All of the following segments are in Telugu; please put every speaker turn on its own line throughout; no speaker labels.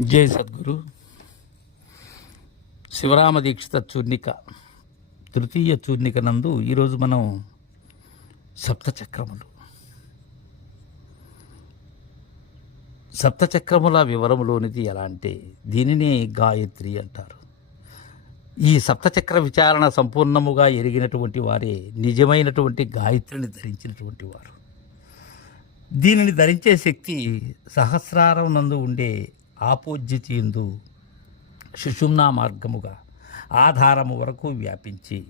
జై సద్గురు. శివరామ దీక్షిత చూర్ణిక తృతీయ చూర్ణిక నందు ఈరోజు మనం సప్తచక్రములు. సప్తచక్రముల వివరములోనిది ఎలా అంటే దీనినే గాయత్రి అంటారు. ఈ సప్తచక్ర విచారణ సంపూర్ణముగా ఎరిగినటువంటి వారే నిజమైనటువంటి గాయత్రిని ధరించినటువంటి వారు. దీనిని ధరించే శక్తి సహస్రారం నందు ఉండే ఆపోజిట్ సుషుమ్నా మార్గముగా ఆధారము వరకు వ్యాపించి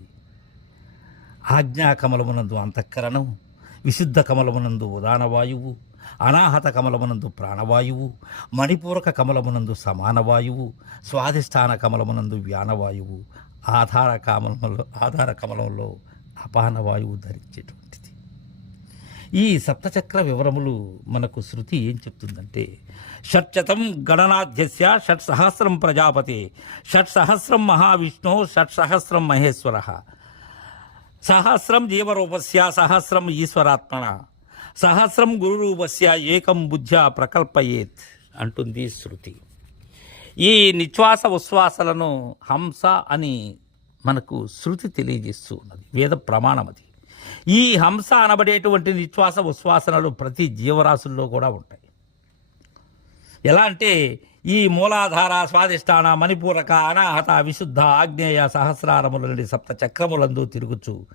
ఆజ్ఞాకమలమునందు అంతఃకరణం విశుద్ధ కమలమునందు ఉదానవాయువు అనాహత కమలమునందు ప్రాణవాయువు మణిపూరక కమలమునందు సమానవాయువు స్వాధిష్టాన కమలమునందు వ్యానవాయువు ఆధార కమలములో ఆధార కమలంలో అపానవాయువు ధరించేటువంటిది ఈ సప్తచక్ర వివరములు మనకు శృతి ఏం చెప్తుందంటే షట్శతం గణనాధ్యస్య షట్ సహస్రం ప్రజాపతి షట్ సహస్రం మహావిష్ణు షట్ సహస్రం మహేశ్వర. సహస్రం జీవరూపస్య సహస్రం ఈశ్వరాత్మన సహస్రం గురురూపస్య ఏకం బుద్ధ్యా ప్రకల్పయేత్ అంటుంది శృతి. ఈ నిశ్వాస ఉశ్వాసలను హంస అని మనకు శృతి తెలియజేస్తూ ఉన్నది వేద ప్రమాణం అది ఈ హంస అనబడేటువంటి నిశ్వాస ఉశ్వాసనలు ప్రతి జీవరాశుల్లో కూడా ఉంటాయి. ఎలా అంటే ఈ మూలాధార స్వాదిష్టాన మణిపూరక అనాహత విశుద్ధ ఆగ్నేయ సహస్రారముల నుండి సప్త చక్రములందు తిరుగుచు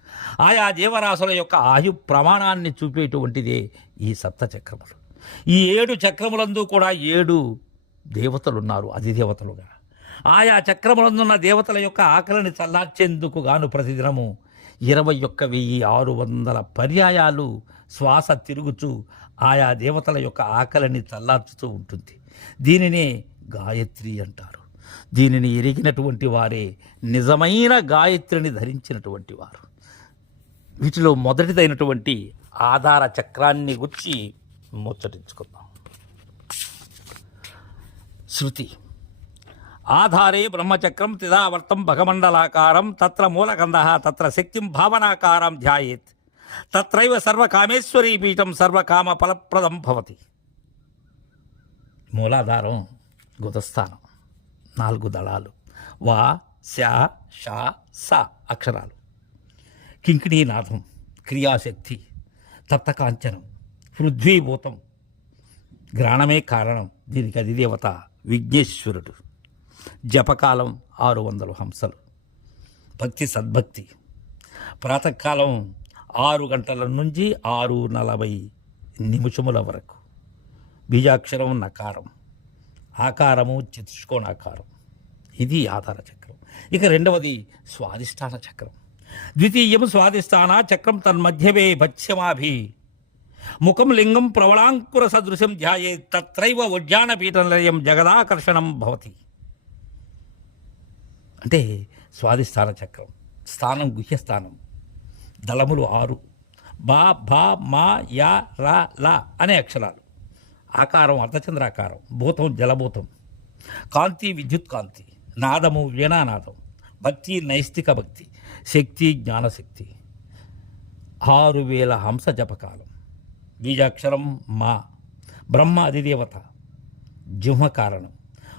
ఆయా జీవరాశుల యొక్క ఆయు ప్రమాణాన్ని చూపేటువంటిదే ఈ సప్త చక్రములు. ఈ ఏడు చక్రములందు కూడా ఏడు దేవతలున్నారు అధిదేవతలుగా. ఆయా చక్రములందున్న దేవతల యొక్క ఆకలిని చల్లార్చేందుకు గాను ప్రతిదినము ఇరవై ఒక్క వెయ్యి ఆరు వందల పర్యాయాలు శ్వాస తిరుగుతూ ఆయా దేవతల యొక్క ఆకలిని చల్లార్చుతూ ఉంటుంది. దీనినే గాయత్రి అంటారు. దీనిని ఎరిగినటువంటి వారే నిజమైన గాయత్రిని ధరించినటువంటి వారు. వీటిలో మొదటిదైనటువంటి ఆధార చక్రాన్ని గుర్చి ముచ్చటించుకుందాం. శృతి ఆధారే బ్రహ్మచక్రం తిదావర్తం భగమండలాకారం తత్ర మూలకంద తత్ర శక్తిం భావనాకారం ధ్యాయేత్. తత్రైవ సర్వకామేశ్వరీ పీఠం సర్వకామ ఫలప్రదం భవతి. మూలాధారం గుదస్థానం నాలుగు దళాలు. వా శా షా స అక్షరాలు. కింకిణీనాథం క్రియాశక్తి తప్తకాంచనం పృథ్వీభూతం. గ్రాణమే కారణం దీనికి అధిదేవత విఘ్నేశ్వరుడు. జపకాలం ఆరు వందల హంసలు. భక్తి సద్భక్తి. ప్రాతకాలం ఆరు గంటల నుంచి ఆరు నలభై నిమిషముల వరకు. బీజాక్షరం నకారం. ఆకారము చతుష్కోణాకారం. ఇది ఆధార చక్రం. ఇక రెండవది స్వాధిష్టాన చక్రం. ద్వితీయం స్వాధిష్టాన చక్రం తన్మధ్యవే భత్స్యమాభి ముఖం లింగం ప్రవళాంకుర సదృశం ధ్యాయే తత్రైవ ఉద్యానపీఠనిలయం జగదాకర్షణం భవతి. అంటే స్వాధిష్టాన చక్రం. స్థానం గుహ్యస్థానం దళములు ఆరు. బా భా మా యా రా లా అనే అక్షరాలు. ఆకారం అర్ధచంద్రాకారం భూతం జలభూతం. కాంతి విద్యుత్ కాంతి. నాదము వీణానాదం. భక్తి నైస్తిక భక్తి. శక్తి జ్ఞానశక్తి. ఆరు వేల హంస జపకాలం. బీజాక్షరం మా. బ్రహ్మ అధిదేవత. జిహ్మ కారణం.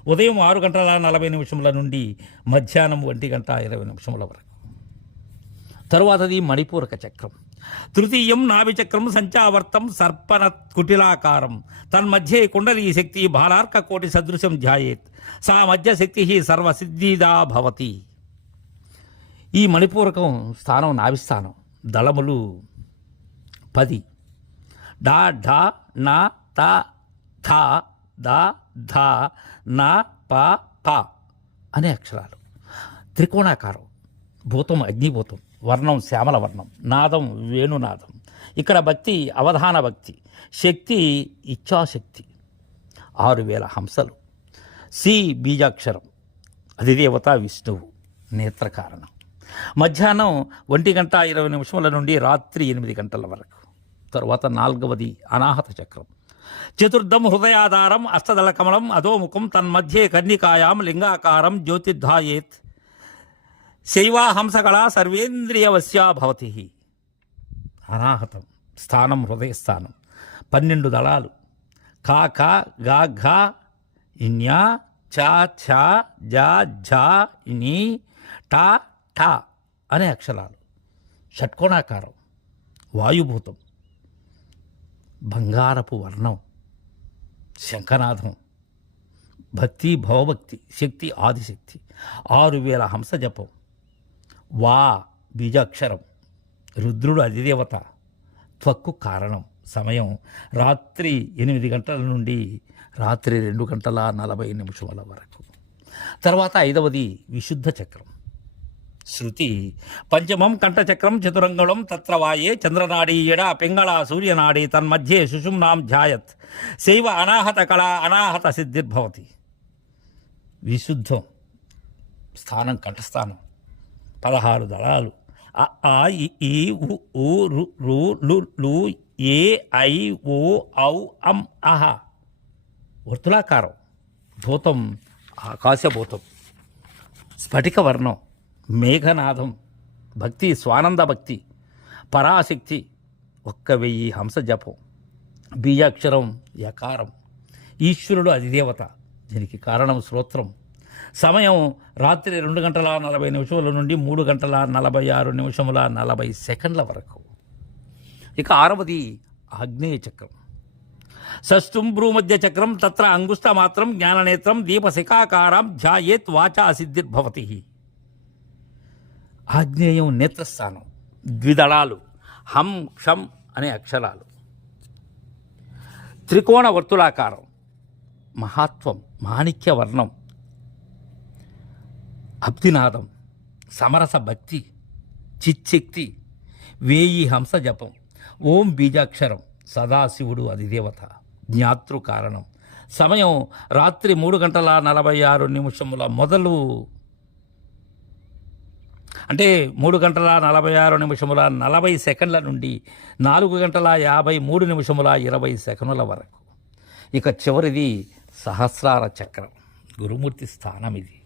ఉదయం ఆరు గంటల నలభై నిమిషముల నుండి మధ్యాహ్నం ఒంటి గంట ఇరవై నిమిషముల వరకు. తరువాతది మణిపూరక చక్రం. తృతీయం నాభిచక్రం సంచావర్తం సర్పణ కుటిలాకారం. తన్మధ్యే కుండలీ శక్తి బాలార్క కోటి సదృశం ధ్యాయేత్. సా మధ్య శక్తి సర్వసిద్ధిదా భవతి. ఈ మణిపూరకం స్థానం నాభిస్థానం దళములు పది. డా ఢా నా త థా దా ధా నా ప ప అనే అక్షరాలు. త్రికోణాకారం భూతం అగ్నిభూతం వర్ణం శ్యామల వర్ణం నాదం వేణునాదం. ఇక్కడ భక్తి అవధాన భక్తి శక్తి ఇచ్ఛాశక్తి. ఆరు వేల హంసలు. సి బీజాక్షరం. అధిదేవత విష్ణువు. నేత్రకారణం. మధ్యాహ్నం ఒంటి గంట ఇరవై నిమిషముల నుండి రాత్రి ఎనిమిది గంటల వరకు. తరువాత నాలుగవది అనాహత చక్రం. చతుర్థం హృదయాధారం అష్టదళ కమలం అధోముఖం తన్మధ్యే కన్నికాయాం లింగాకారం జ్యోతిర్ధాయేత్. శైవాహంసకళ సర్వేంద్రియవశ్యా భవతి. అనాహతం. స్థానం హృదయస్థానం. పన్నెండు దళాలు. కా కా గా ఘా ఇన్యా చా ఛా జా ఝా ఇని టా ఠా అనే అక్షరాలు. షట్కోణాకారం. వాయుభూతం. బంగారపు వర్ణం శంఖనాథం భక్తి భవభక్తి శక్తి ఆదిశక్తి ఆరు వేల హంస జపం వా బీజాక్షరం రుద్రుడు అధిదేవత త్వక్కు కారణం సమయం రాత్రి ఎనిమిది గంటల నుండి రాత్రి రెండు గంటల నలభై నిమిషముల వరకు. తర్వాత ఐదవది విశుద్ధ చక్రం. శృతి. పంచమం కంఠచక్రం చతురంగళం తత్రవాయే చంద్రనాడీ ఎడ పింగళ సూర్యనాడీ తన్మధ్యే సుషుమ్నాం ధ్యాయత్. శైవ అనాహత కళ అనాహత సిద్ధిర్భవతి. విశుద్ధం. స్థానం కంఠస్థానం. పదహారు దళాలు. అ, ఆ ఈ ఊ రు లు లు ఏ ఐ ఓ ఔ అం అహ. వర్తులాకారం భూతం. ఆకాశభూతం. స్ఫటిక వర్ణం మేఘనాథం భక్తి స్వానంద భక్తి పరాశక్తి ఒక్క వెయ్యి హంస జపం బీజాక్షరం యకారం. ఈశ్వరుడు అధిదేవత దీనికి కారణం శ్రోత్రం సమయం రాత్రి రెండు గంటల నలభై నిమిషముల నుండి మూడు గంటల నలభై ఆరు నిమిషముల నలభై సెకండ్ల వరకు. ఇక ఆరవది ఆగ్నేయ చక్రం. షష్ఠుం భ్రూమధ్య చక్రం తత్ర అంగుష్ట మాత్రం జ్ఞాననేత్రం దీపశిఖాకారం ధ్యాయేత్ వాచా సిద్ధిర్భవతి. ఆగ్నేయం నేత్రస్థానం ద్విదళాలు హం క్షం అనే అక్షరాలు. త్రికోణ వర్తులాకారం మహాత్వం మాణిక్య వర్ణం అబ్దినాదం సమరస భక్తి చిచ్చక్తి వేయి హంస జపం ఓం బీజాక్షరం సదాశివుడు అధిదేవత జ్ఞాతృ కారణం సమయం రాత్రి మూడు గంటల నలభై ఆరు నిమిషముల మొదలు అంటే మూడు గంటల నలభై ఆరు నిమిషముల నలభై సెకండ్ల నుండి నాలుగు గంటల యాభై మూడు నిమిషముల ఇరవై సెకండ్ల వరకు. ఇక చివరిది సహస్రార చక్రం గురుమూర్తి స్థానం ఇది.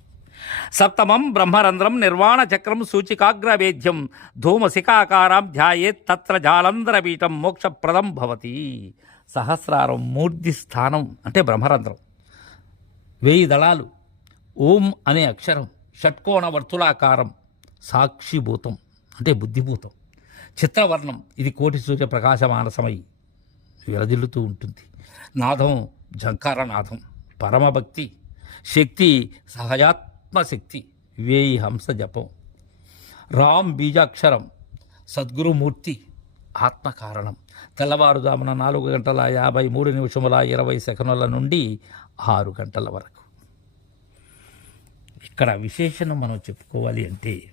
సప్తమం బ్రహ్మరంధ్రం నిర్వాణ చక్రం సూచికాగ్రవేద్యం ధూమశిఖాకారం ధ్యాయేత్ తత్ర జాలంధరపీఠం మోక్షప్రదం భవతి. సహస్రారం మూర్తి స్థానం అంటే బ్రహ్మరంధ్రం. వేయి దళాలు ఓం అనే అక్షరం షట్కోణ వర్తులాకారం సాక్షిభూతం అంటే బుద్ధిభూతం. చిత్రవర్ణం ఇది కోటి సూర్య ప్రకాశమానసమై విరజిల్లుతూ ఉంటుంది. నాదం జంకార నాథం పరమభక్తి శక్తి సహజాత్మశక్తి వేయి హంస జపం. రామ్ బీజాక్షరం సద్గురుమూర్తి ఆత్మకారణం. తెల్లవారుజామున నాలుగు గంటల యాభై మూడు నిమిషముల ఇరవై సెకనుల నుండి ఆరు గంటల వరకు. ఇక్కడ విశేషణం మనం చెప్పుకోవాలి అంటే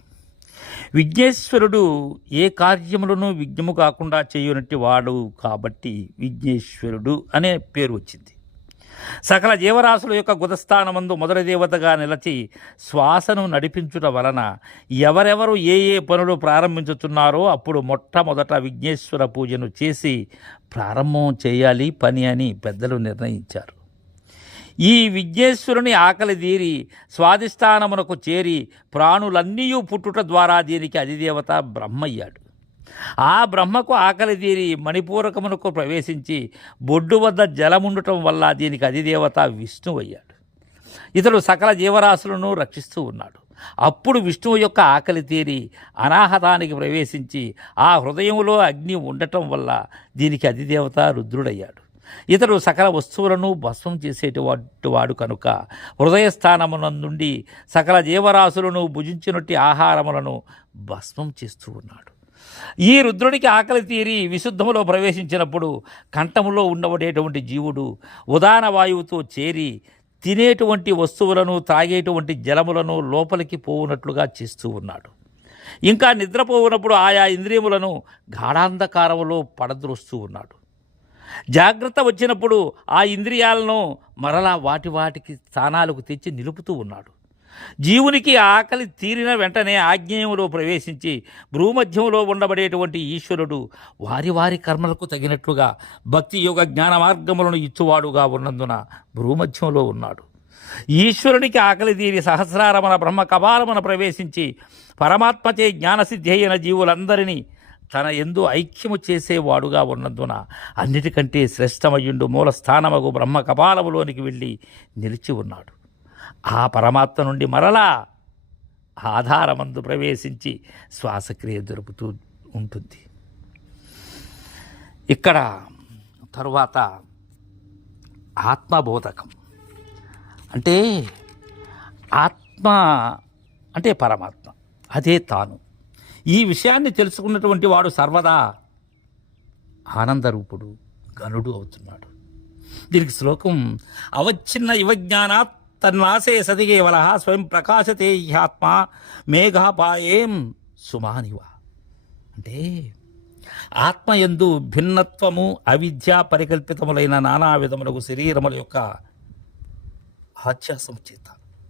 విఘ్నేశ్వరుడు ఏ కార్యములను విఘ్నము కాకుండా చేయునట్టి వాడు కాబట్టి విఘ్నేశ్వరుడు అనే పేరు వచ్చింది. సకల జీవరాశుల యొక్క గుదస్థానమందు మొదటి దేవతగా నిలచి శ్వాసను నడిపించుట వలన ఎవరెవరు ఏ ఏ పనులు ప్రారంభించుతున్నారో అప్పుడు మొట్టమొదట విఘ్నేశ్వర పూజను చేసి ప్రారంభం చేయాలి పని అని పెద్దలు నిర్ణయించారు. ఈ విజ్ఞేశ్వరుని ఆకలి తీరి స్వాధిష్టానమునకు చేరి ప్రాణులన్నీయూ పుట్టుట ద్వారా దీనికి అధిదేవత బ్రహ్మయ్యాడు. ఆ బ్రహ్మకు ఆకలి తీరి మణిపూరకమునకు ప్రవేశించి బొడ్డు వద్ద జలముండటం వల్ల దీనికి అధిదేవత విష్ణువయ్యాడు. ఇతడు సకల జీవరాశులను రక్షిస్తూ ఉన్నాడు. అప్పుడు విష్ణువు యొక్క ఆకలి తీరి అనాహతానికి ప్రవేశించి ఆ హృదయంలో అగ్ని ఉండటం వల్ల దీనికి అధిదేవత రుద్రుడయ్యాడు. ఇతడు సకల వస్తువులను భస్మం చేసేటువంటి వాడు కనుక హృదయస్థానమునందుండి సకల జీవరాశులను భుజించినట్టి ఆహారములను భస్మం చేస్తూ ఉన్నాడు. ఈ రుద్రుడికి ఆకలి తీరి విశుద్ధములో ప్రవేశించినప్పుడు కంఠములో ఉండబడేటువంటి జీవుడు ఉదాన వాయువుతో చేరి తినేటువంటి వస్తువులను తాగేటువంటి జలములను లోపలికి పోవునట్లుగా చేస్తూ ఉన్నాడు. ఇంకా నిద్రపోవునప్పుడు ఆయా ఇంద్రియములను గాఢాంధకారములో పడద్రోస్తూ ఉన్నాడు. జాగ్రత్త వచ్చినప్పుడు ఆ ఇంద్రియాలను మరలా వాటి వాటికి స్థానాలకు తెచ్చి నిలుపుతూ ఉన్నాడు. జీవునికి ఆకలి తీరిన వెంటనే ఆజ్ఞేయంలో ప్రవేశించి భూమధ్యంలో ఉండబడేటువంటి ఈశ్వరుడు వారి వారి కర్మలకు తగినట్లుగా భక్తి యోగ జ్ఞాన మార్గములను ఇచ్చువాడుగా ఉన్నందున భూమధ్యంలో ఉన్నాడు. ఈశ్వరునికి ఆకలి తీరి సహస్రారమన బ్రహ్మ కపాలమున ప్రవేశించి పరమాత్మచే జ్ఞానసిద్ధి అయిన జీవులందరినీ తన ఎందు ఐక్యము చేసేవాడుగా ఉన్నందున అన్నిటికంటే శ్రేష్టమయ్యుండు మూల స్థానమగు బ్రహ్మ కపాలములోనికి వెళ్ళి నిలిచి ఉన్నాడు. ఆ పరమాత్మ నుండి మరలా ఆధారమందు ప్రవేశించి శ్వాసక్రియ జరుపుతూ ఉంటుంది. ఇక్కడ తరువాత ఆత్మబోధకం. అంటే ఆత్మ అంటే పరమాత్మ. అదే తాను. ఈ విషయాన్ని తెలుసుకున్నటువంటి వాడు సర్వదా ఆనందరూపుడు గనుడు అవుతున్నాడు. దీనికి శ్లోకం అవచ్ఛిన్న యువజ్ఞానాత్ తన్నాసే సదిగే వలహ స్వయం ప్రకాశతే ఆత్మ మేఘాపాయేం సుమానివ. అంటే ఆత్మయందు భిన్నత్వము అవిద్య పరికల్పితములైన నానా విధములకు శరీరముల యొక్క ఆధ్యాసము చేత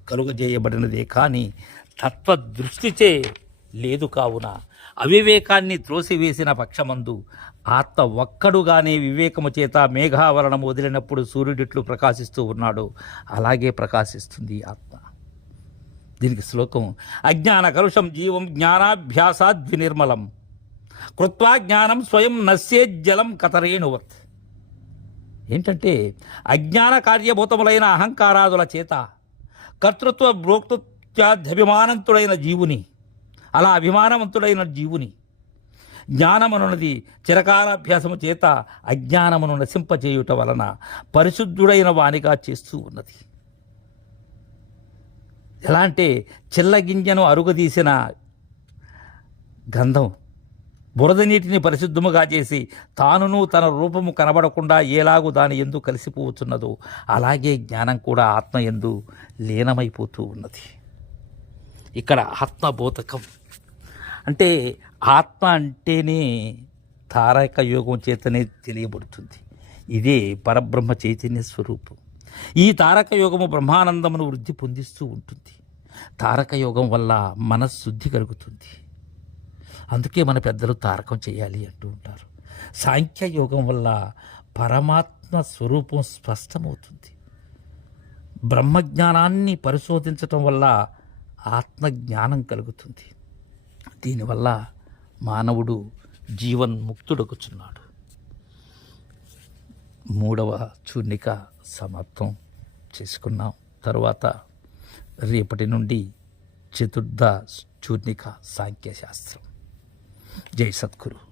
కలుగజేయబడినదే. కానీ తత్వదృష్టిచే లేదు కావున. అవివేకాన్ని త్రోసివేసిన పక్షమందు ఆత్మ ఒక్కడుగానే వివేకము చేత మేఘావరణం వదిలినప్పుడు సూర్యుడిట్లు ప్రకాశిస్తూ ఉన్నాడు. అలాగే ప్రకాశిస్తుంది ఆత్మ. దీనికి శ్లోకం అజ్ఞాన కలుషం జీవం జ్ఞానాభ్యాసాద్వినిర్మలం కృత్వా జ్ఞానం స్వయం నశ్యేజ్జలం కతరేణువత్. ఏంటంటే అజ్ఞాన కార్యభూతములైన అహంకారాదుల చేత కర్తృత్వ భోక్తృత్యాధ్యభిమానంతుడైన జీవుని అలా అభిమానవంతుడైన జీవుని జ్ఞానమనున్నది చిరకాలాభ్యాసము చేత అజ్ఞానమును నశింపచేయుట వలన పరిశుద్ధుడైన వానిగా చేస్తూ ఉన్నది. ఎలా అంటే చిల్లగింజను అరుగదీసిన గంధం బురద నీటిని పరిశుద్ధముగా చేసి తానును తన రూపము కనబడకుండా ఏలాగు దాని ఎందు కలిసిపోవచ్చున్నదో అలాగే జ్ఞానం కూడా ఆత్మ ఎందు లీనమైపోతూ ఉన్నది. ఇక్కడ ఆత్మబోధకం అంటే ఆత్మ అంటేనే తారక యోగం చేతనే తెలియబడుతుంది. ఇదే పరబ్రహ్మ చైతన్య స్వరూపం. ఈ తారక యోగము బ్రహ్మానందమును వృద్ధి పొందిస్తూ ఉంటుంది. తారక యోగం వల్ల మనశ్శుద్ధి కలుగుతుంది. అందుకే మన పెద్దలు తారకం చేయాలి అంటూ ఉంటారు. సాంఖ్య యోగం వల్ల పరమాత్మ స్వరూపం స్పష్టమవుతుంది. బ్రహ్మజ్ఞానాన్ని పరిశోధించటం వల్ల ఆత్మజ్ఞానం కలుగుతుంది. దీనివల్ల మానవుడు జీవన్ముక్తుడొకుచున్నాడు మూడవ చూర్ణిక సమాప్తం చేసుకున్నాం. తర్వాత రేపటి నుండి చతుర్థ చూర్ణిక సాంఖ్యశాస్త్రం. జై సద్గురు.